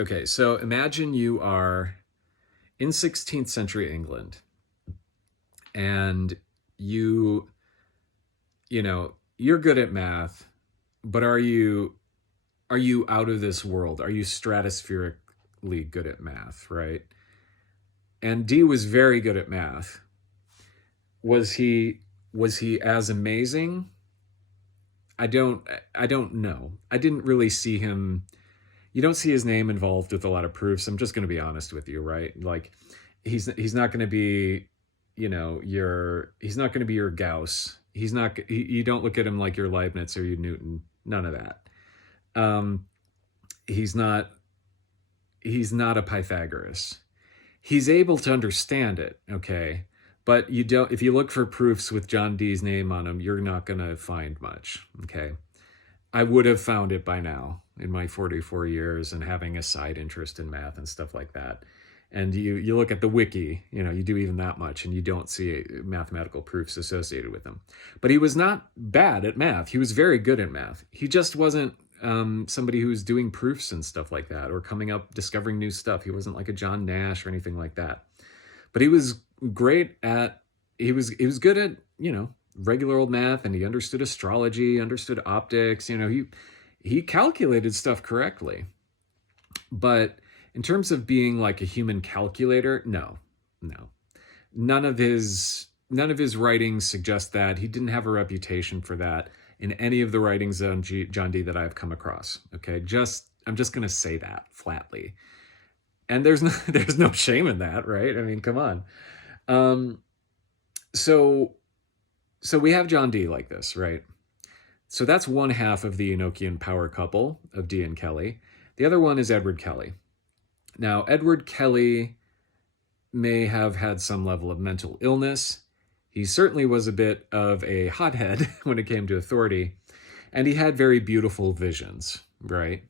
Okay, so imagine you are in 16th century England and you, you're good at math, but are you out of this world? Are you stratospherically good at math, right? And D was very good at math. Was he as amazing? I don't know. I didn't really see him. You don't see his name involved with a lot of proofs. I'm just going to be honest with you, right? Like he's not going to be, he's not going to be your Gauss. You don't look at him like your Leibniz or your Newton. None of that. Um, he's not he's not a Pythagoras. He's able to understand it, okay? But you don't if you look for proofs with John Dee's name on them, you're not going to find much, okay? I would have found it by now in my 44 years and having a side interest in math and stuff like that. And you look at the wiki, you do even that much and you don't see mathematical proofs associated with them. But he was not bad at math. He was very good at math. He just wasn't somebody who was doing proofs and stuff like that or coming up, discovering new stuff. He wasn't like a John Nash or anything like that. But he was great at, he was good at, regular old math, and he understood astrology, understood optics. He calculated stuff correctly. But in terms of being like a human calculator, no. None of his writings suggest that. He didn't have a reputation for that in any of the writings on John Dee that I've come across. Okay, I'm just going to say that flatly. And there's no shame in that, right? I mean, come on. So we have John Dee like this, right? So that's one half of the Enochian power couple of Dee and Kelly. The other one is Edward Kelly. Now, Edward Kelly may have had some level of mental illness. He certainly was a bit of a hothead when it came to authority, and he had very beautiful visions, right?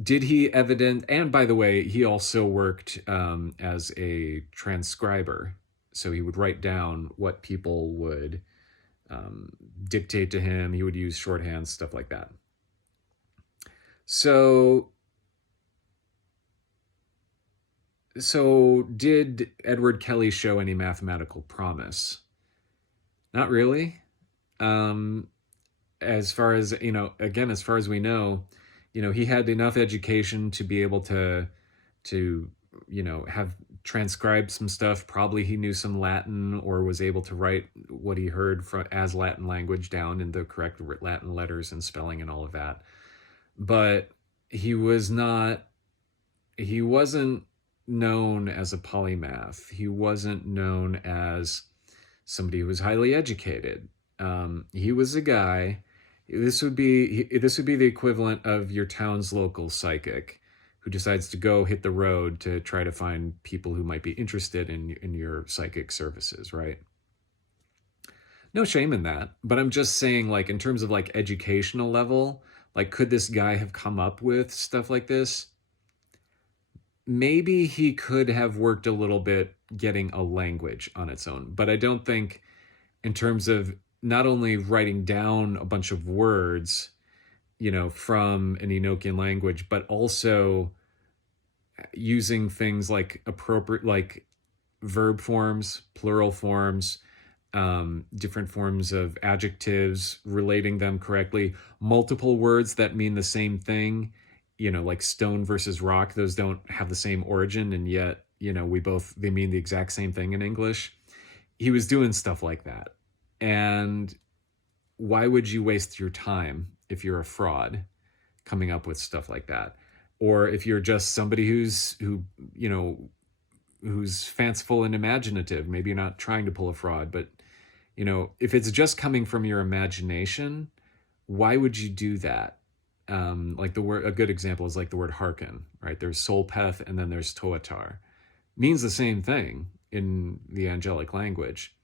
Did he and by the way, he also worked as a transcriber. So he would write down what people would dictate to him. He would use shorthand, stuff like that. So did Edward Kelly show any mathematical promise? Not really. As far as, as far as we know, he had enough education to be able to have transcribed some stuff. Probably he knew some Latin or was able to write what he heard as Latin language down in the correct Latin letters and spelling and all of that. But he wasn't known as a polymath. He wasn't known as somebody who was highly educated. He was a guy. This would be the equivalent of your town's local psychic who decides to go hit the road to try to find people who might be interested in your psychic services, right? No shame in that, but I'm just saying, like, in terms of like educational level, like, could this guy have come up with stuff like this? Maybe he could have worked a little bit getting a language on its own, but I don't think in terms of not only writing down a bunch of words, from an Enochian language, but also using things like appropriate, like verb forms, plural forms, different forms of adjectives, relating them correctly, multiple words that mean the same thing, like stone versus rock. Those don't have the same origin, and yet, they mean the exact same thing in English. He was doing stuff like that. And why would you waste your time if you're a fraud coming up with stuff like that? Or if you're just somebody who's fanciful and imaginative, maybe you're not trying to pull a fraud, but if it's just coming from your imagination, why would you do that? Like a good example is like the word hearken, right? There's solpeth and then there's toatar. Means the same thing in the angelic language.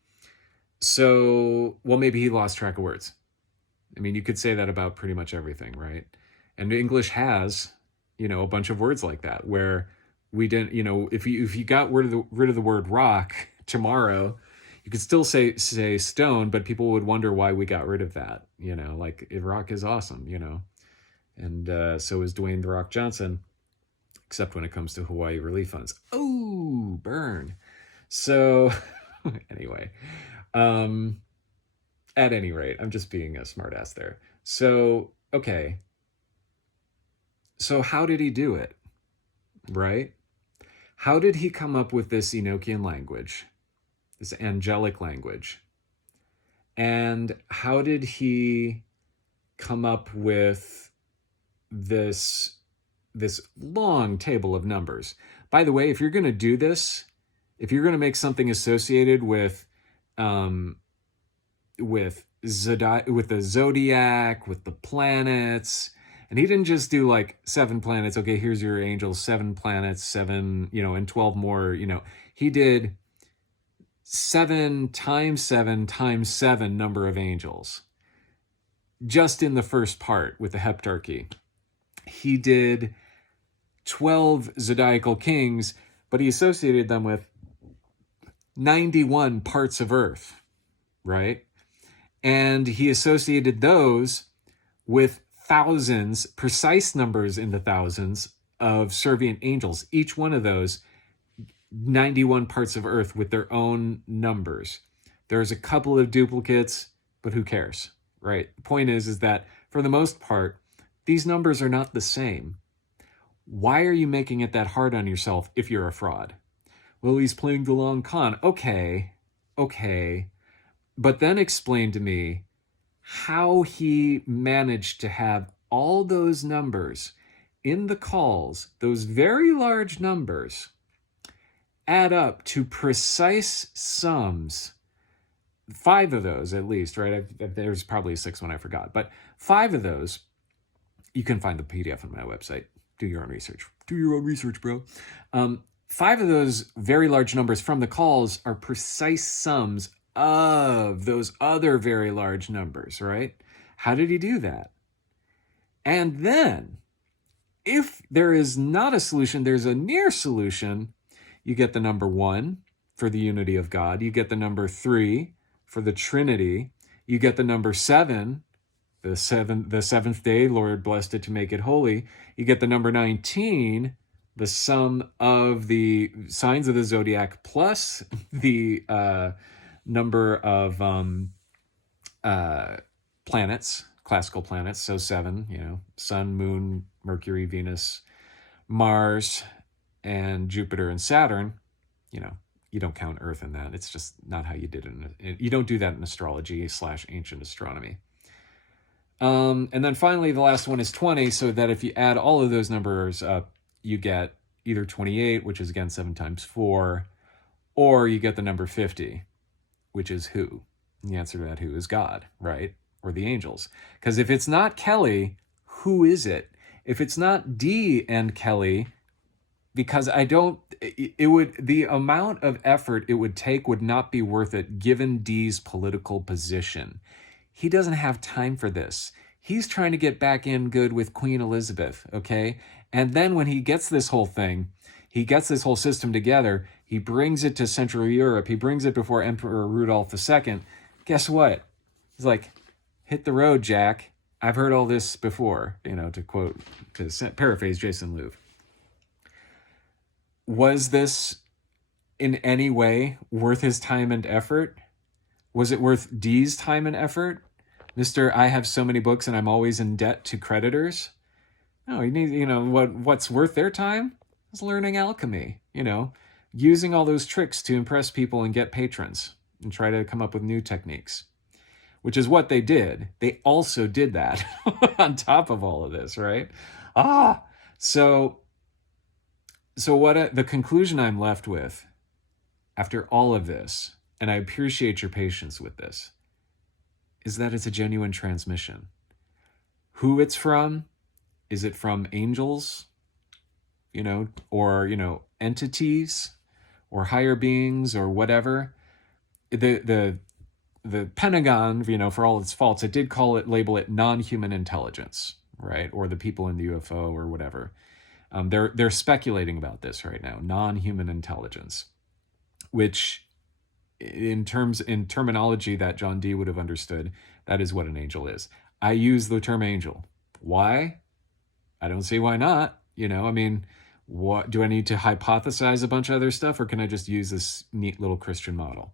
So, well, maybe he lost track of words. I mean, you could say that about pretty much everything, right? And English has, a bunch of words like that where we didn't, if you got rid of the word rock tomorrow, you could still say stone, but people would wonder why we got rid of that. Like, rock is awesome, and so is Dwayne "The Rock" Johnson. except when it comes to Hawaii relief funds. Oh, burn. So anyway, at any rate, I'm just being a smartass there. So, okay. So how did he do it? Right? How did he come up with this Enochian language, this angelic language? And how did he come up with this long table of numbers? By the way, if you're going to do this, if you're going to make something associated with the zodiac, with the planets, and he didn't just do like 7 planets. Okay, here's your angels, 7 planets, 7, and 12 more. He did 7 times 7 times 7 number of angels. Just in the first part with the heptarchy. He did 12 zodiacal kings, but he associated them with 91 parts of Earth, right? And he associated those with thousands, precise numbers in the thousands of servient angels. Each one of those 91 parts of Earth with their own numbers. There's a couple of duplicates, but who cares, right? The point is that for the most part, these numbers are not the same. Why are you making it that hard on yourself if you're a fraud? Well, he's playing the long con. Okay. But then explain to me how he managed to have all those numbers in the calls, those very large numbers, add up to precise sums. 5 of those, at least, right? There's probably a 6th one I forgot, but 5 of those, you can find the PDF on my website. Do your own research. Do your own research, bro. 5 of those very large numbers from the calls are precise sums of those other very large numbers, right? How did he do that? And then, if there is not a solution, there's a near solution. You get the number 1 for the unity of God. You get the number 3 for the Trinity. You get the number 7, the seventh day, Lord blessed it to make it holy. You get the number 19, the sum of the signs of the zodiac plus the number of planets, classical planets. So 7, Sun, Moon, Mercury, Venus, Mars, and Jupiter and Saturn. You don't count Earth in that. It's just not how you did it. You don't do that in astrology / ancient astronomy. And then finally, the last one is 20, so that if you add all of those numbers up, you get either 28, which is again 7 times 4, or you get the number 50, which is who? And the answer to that who is God, right? Or the angels. Because if it's not Kelly, who is it? If it's not Dee and Kelly, because the amount of effort it would take would not be worth it given Dee's political position. He doesn't have time for this. He's trying to get back in good with Queen Elizabeth, okay? And then when he gets this whole thing, he gets this whole system together, he brings it to Central Europe, he brings it before Emperor Rudolph II. Guess what? He's like, hit the road, Jack. I've heard all this before, to paraphrase Jason Louv. Was this in any way worth his time and effort? Was it worth Dee's time and effort? Mr. I have so many books and I'm always in debt to creditors? No, he needs, what's worth their time is learning alchemy, using all those tricks to impress people and get patrons and try to come up with new techniques, which is what they did. They also did that on top of all of this, right? So the conclusion I'm left with after all of this, and I appreciate your patience with this, is that it's a genuine transmission. Who it's from, is it from angels, or, entities, or higher beings, or whatever? The Pentagon, for all its faults, it did label it non-human intelligence, right? Or the people in the UFO or whatever. They're speculating about this right now, non-human intelligence, which in terminology that John Dee would have understood, that is what an angel is. I use the term angel. Why? I don't see why not. What do I need to hypothesize a bunch of other stuff, or can I just use this neat little Christian model?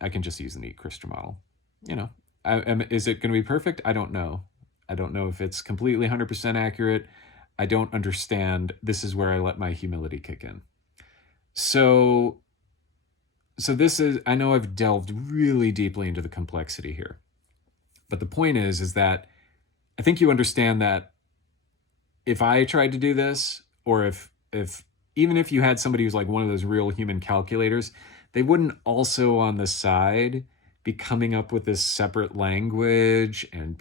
I can just use the neat Christian model. You know, is it going to be perfect? I don't know. I don't know if it's completely 100% accurate. I don't understand. This is where I let my humility kick in. So this is, I know I've delved really deeply into the complexity here. But the point is that I think you understand that if I tried to do this, or if even if you had somebody who's like one of those real human calculators, they wouldn't also on the side be coming up with this separate language and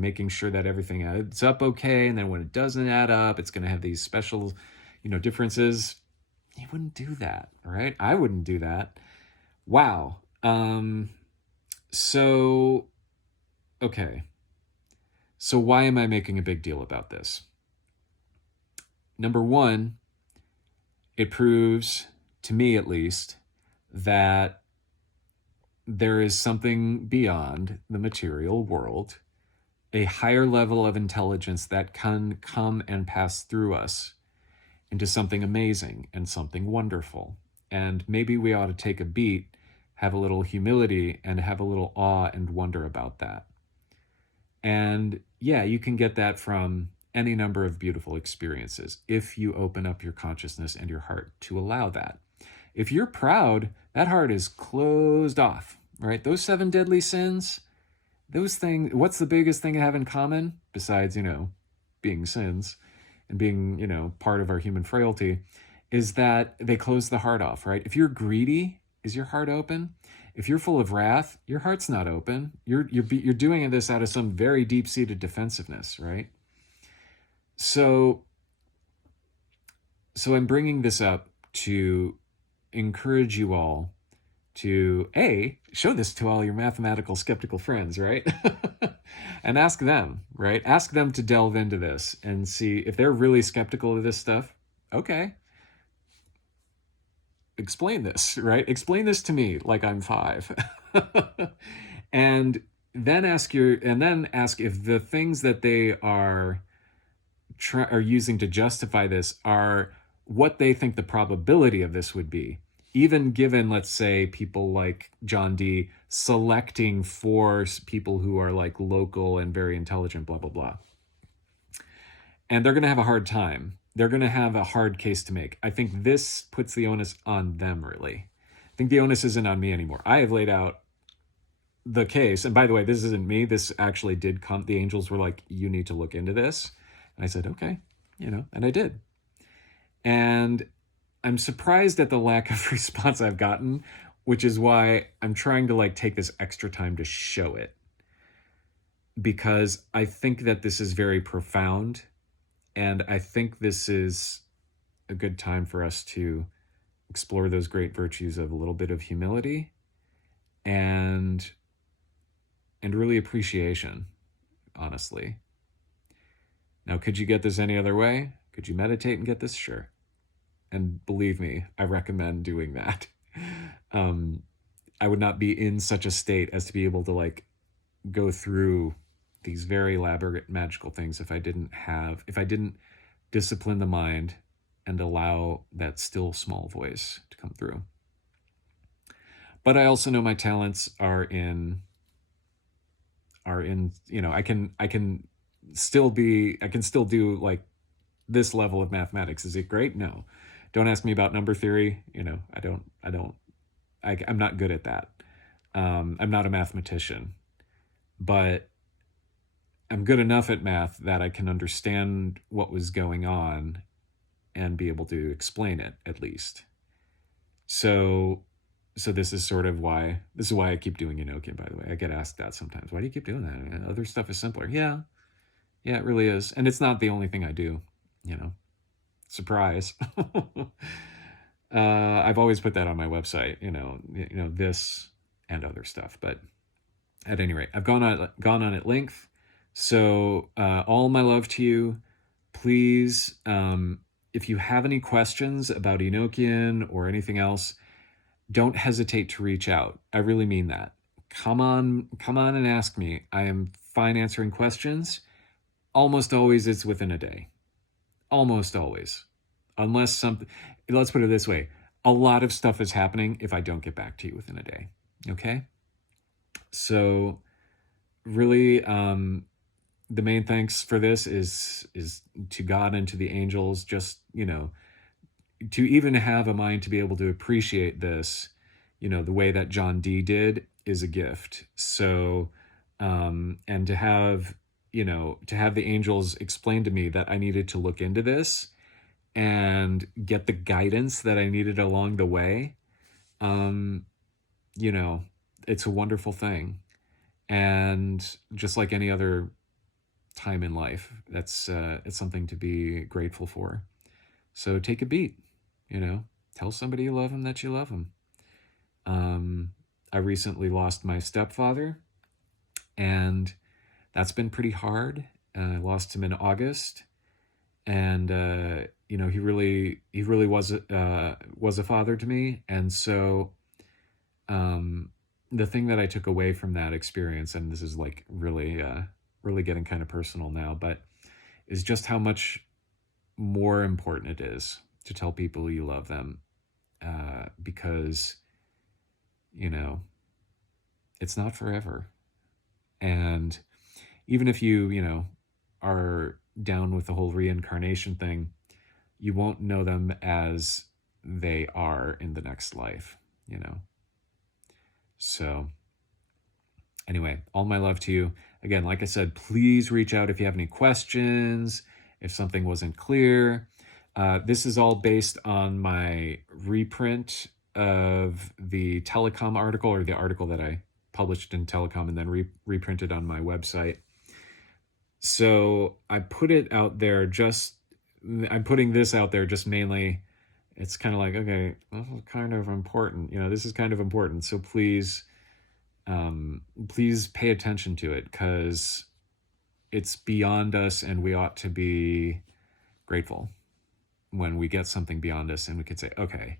making sure that everything adds up okay. And then when it doesn't add up, it's going to have these special, differences. You wouldn't do that, right? I wouldn't do that. Wow. So, okay. So why am I making a big deal about this? Number one, it proves, to me at least, that there is something beyond the material world, a higher level of intelligence that can come and pass through us into something amazing and something wonderful. And maybe we ought to take a beat, have a little humility, and have a little awe and wonder about that. And yeah, you can get that from any number of beautiful experiences if you open up your consciousness and your heart to allow that. If you're proud, that heart is closed off, right? Those 7 deadly sins, those things, what's the biggest thing they have in common besides, being sins and being, part of our human frailty, is that they close the heart off, right? If you're greedy, is your heart open? If you're full of wrath, your heart's not open. You're doing this out of some very deep-seated defensiveness, right? So I'm bringing this up to encourage you all to show this to all your mathematical skeptical friends, right? And ask them, right? Ask them to delve into this and see if they're really skeptical of this stuff. Okay. Explain this, right? Explain this to me like I'm 5. And then ask if the things that they are using to justify this are what they think the probability of this would be, even given, let's say, people like John Dee selecting for people who are like local and very intelligent, blah, blah, blah. And they're going to have a hard time. They're going to have a hard case to make. I think this puts the onus on them, really. I think the onus isn't on me anymore. I have laid out the case. And by the way, this isn't me. This actually did come. The angels were like, you need to look into this. And I said, okay, and I did. And I'm surprised at the lack of response I've gotten, which is why I'm trying to take this extra time to show it. Because I think that this is very profound. And I think this is a good time for us to explore those great virtues of a little bit of humility and really appreciation, honestly. Now, could you get this any other way? Could you meditate and get this? Sure. And believe me, I recommend doing that. I would not be in such a state as to be able to go through these very elaborate magical things if I didn't discipline the mind and allow that still small voice to come through. But I also know my talents are in I can still do this level of mathematics. Is it great? No. Don't ask me about number theory. I'm not good at that. I'm not a mathematician, but I'm good enough at math that I can understand what was going on and be able to explain it, at least. So this is why I keep doing Enochian, by the way. I get asked that sometimes. Why do you keep doing that? Other stuff is simpler. Yeah, it really is. And it's not the only thing I do, Surprise. I've always put that on my website, this and other stuff. But at any rate, I've gone on at length. So all my love to you. Please, if you have any questions about Enochian or anything else, don't hesitate to reach out. I really mean that. Come on and ask me. I am fine answering questions. Almost always it's within a day. almost always. Unless something, let's put it this way, a lot of stuff is happening if I don't get back to you within a day. Okay? So really, the main thanks for this is to God and to the angels, just, to even have a mind to be able to appreciate this, the way that John D did is a gift. So, and to have the angels explain to me that I needed to look into this and get the guidance that I needed along the way, um, it's a wonderful thing. And just like any other time in life, it's something to be grateful for. So take a beat, tell somebody you love them that you love them. I recently lost my stepfather, and that's been pretty hard. I lost him in August, and he really was a father to me. And so the thing that I took away from that experience, and this is like really getting kind of personal now, but is just how much more important it is to tell people you love them, because it's not forever. And even if you are down with the whole reincarnation thing, you won't know them as they are in the next life. So anyway, all my love to you. Again, like I said, please reach out if you have any questions, if something wasn't clear. This is all based on my reprint of the Telecom article, or the article that I published in Telecom and then reprinted on my website. So I put it out there I'm putting this out there just mainly, it's kind of like, okay, this is kind of important. This is kind of important. So please pay attention to it, because it's beyond us, and we ought to be grateful when we get something beyond us and we could say, okay,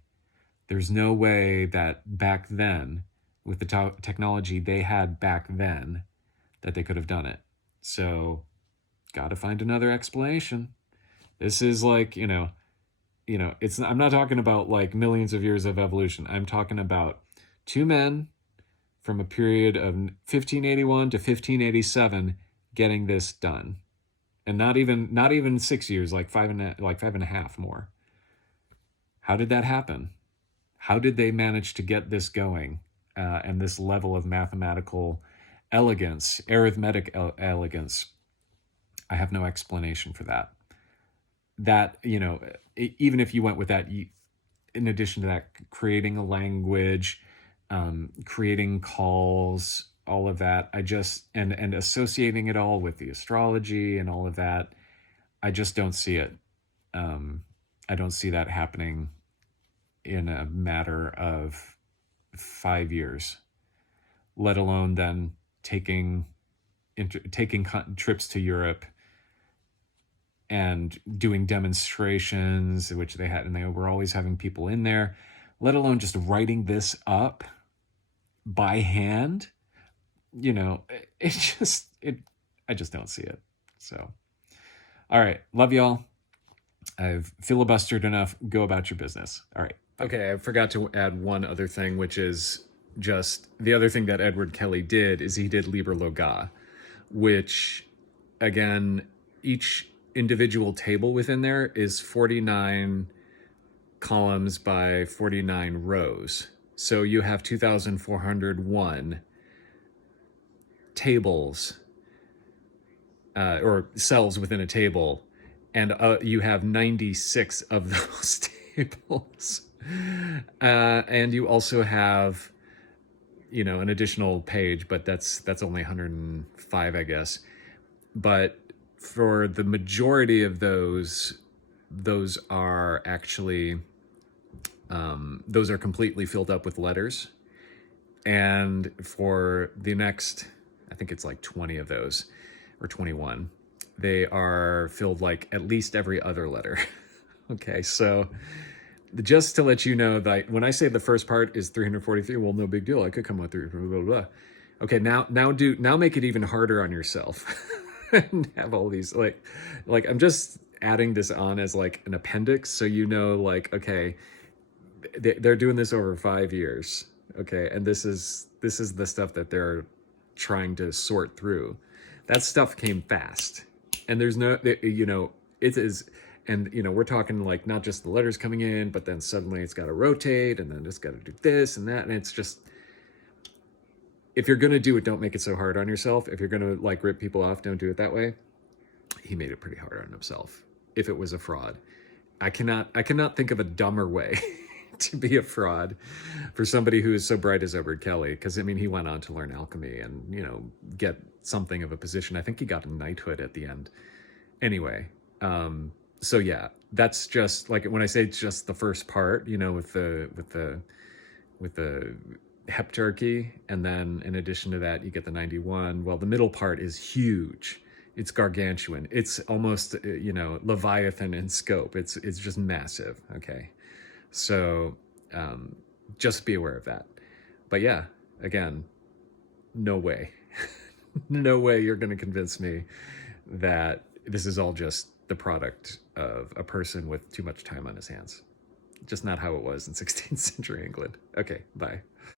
there's no way that back then, with the technology they had back then, that they could have done it. So got to find another explanation. This is like, I'm not talking about like millions of years of evolution. I'm talking about two men from a period of 1581 to 1587 getting this done. And not even 6 years, like five and a half more. How did that happen? How did they manage to get this going, and this level of mathematical elegance, arithmetic elegance? I have no explanation for that. That, even if you went with that, in addition to that, creating a language, creating calls, all of that, and associating it all with the astrology and all of that, I just don't see it. I don't see that happening in a matter of 5 years, let alone then taking trips to Europe and doing demonstrations, which they had, and they were always having people in there, let alone just writing this up by hand. I just don't see it. So, all right. Love y'all. I've filibustered enough. Go about your business. All right. Okay. I forgot to add one other thing, which is just the other thing that Edward Kelly did is he did Liber Loga, which, again, each individual table within there is 49 columns by 49 rows. So you have 2,401 tables, or cells within a table, and you have 96 of those tables. And you also have, an additional page, but that's only 105, I guess. But for the majority of those are actually, those are completely filled up with letters. And for the next, I think it's like 20 of those, or 21, they are filled like at least every other letter. Okay, so just to let you know that when I say the first part is 343, well, no big deal. I could come up through blah, blah, blah. Okay, now make it even harder on yourself. And have all these like I'm just, adding this on as like an appendix, so you know, like, okay, they're doing this over 5 years, okay, and this is the stuff that they're trying to sort through. That stuff came fast, and there's no, it is, and we're talking like not just the letters coming in, but then suddenly it's got to rotate, and then it's got to do this and that, and it's just, if you're gonna do it, don't make it so hard on yourself. If you're gonna like rip people off, don't do it that way. He made it pretty hard on himself. If it was a fraud, I cannot think of a dumber way to be a fraud for somebody who is so bright as Edward Kelly. Because I mean, he went on to learn alchemy and get something of a position. I think he got a knighthood at the end. Anyway, so yeah, that's just like when I say just the first part. With the heptarchy, and then in addition to that, you get the 91. Well, the middle part is huge. It's gargantuan. It's almost Leviathan in scope. It's just massive. Okay, so just be aware of that. But yeah, again, no way, no way you're going to convince me that this is all just the product of a person with too much time on his hands. Just not how it was in 16th century England. Okay, bye.